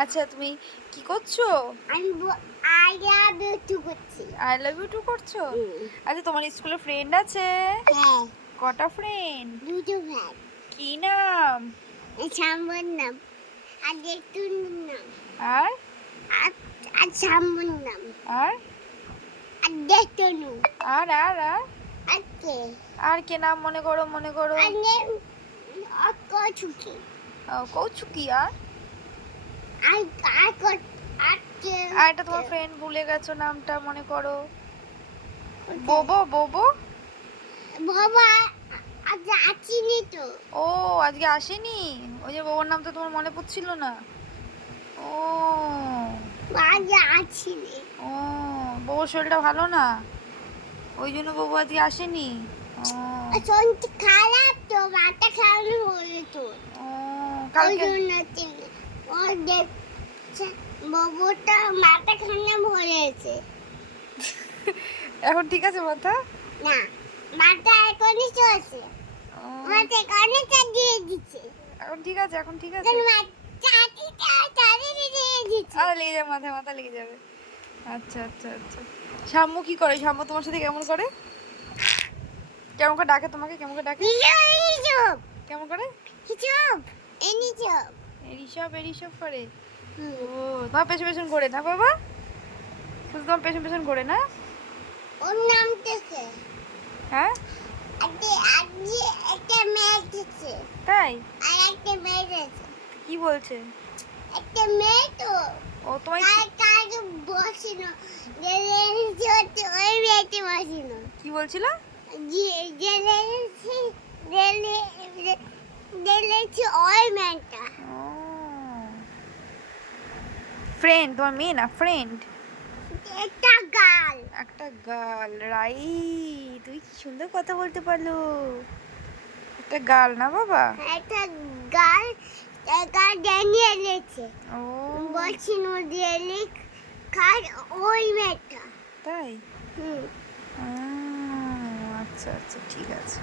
আচ্ছা তুমি কি করছো? আমি আই লাভ ইউ টু করছি। আই লাভ ইউ টু করছো? আচ্ছা তোমার স্কুলে ফ্রেন্ড আছে? হ্যাঁ, কটা ফ্রেন্ড? দুটো ভাই। কি নাম? সাম্বর নাম আর জেঠুর নাম আর আর আর সাম্বর নাম আর আর জেঠুনু আর আর আর আর কে আর কে নাম মনে করো মনে করো। আর নেম অকছুকি কৌচুকি আর আর আর কত আর কে আর এটা তোমার ফ্রেন্ড ভুলে গেছো নামটা মনে করো। বোবো বোবো। বাবা আজ আছিনি তো। ও আজকে আসেনি, ওই যে বোবোর নাম তো তোমার মনে পড়ছিল না। ও আজ আছিনি। ও বোবোর শরীরটা ভালো না, ওই জন্য বাবু আজকে আসেনি। ও শরীর খারাপ তো, মাথা খারাপ হয়ে তো, ও ওই কালকে জন্য ওর বাবুটা মাথা খারাপ হয়েছে। এখন ঠিক আছে মাথা? না, মাথা এখনই চলছে, ও, মাথা এখনই চালিয়ে দিচ্ছে। এখন ঠিক আছে, এখন ঠিক আছে। চালিয়ে দিচ্ছে। আরে লেগে যাবে, মাথায় মাথা লেগে যাবে। আচ্ছা আচ্ছা আচ্ছা। শাম্মু কি করে? শাম্মু তোমার সাথে কেমন করে? কেমন করে ডাকে তোমাকে? কেমন করে ডাকে? কেমন করে? এরিসব এরিসব করে? ও তোমার পেছন পেছন করে না বাবা? শুধু তোমার পেছন পেছন করে না? ওর নাম থেকে হ্যাঁ আজকে আজকে একটা মেয়ে দিচ্ছে, তাই? আর একটা মেয়ে দিচ্ছে, কি বলছে? একটা মেয়ে তো ও তোমায় কাকে বসিল, ওই মেয়েটি বসিল, কি বলছিল? ওই মেয়েটা ফ্রেন্ড, তোমার মেয়ে না ফ্রেন্ড? একটা গাল, একটা গার্ল, রাইট। তুই কি সুন্দর কথা বলতে পারলো। একটা গার্ল না বাবা? একটা গাল, একটা ড্যানিয়ে লেছে ও বলছিল দিয়ে লিখ খার ওই মেয়েটা। তাই? হুম আচ্ছা আচ্ছা ঠিক আছে।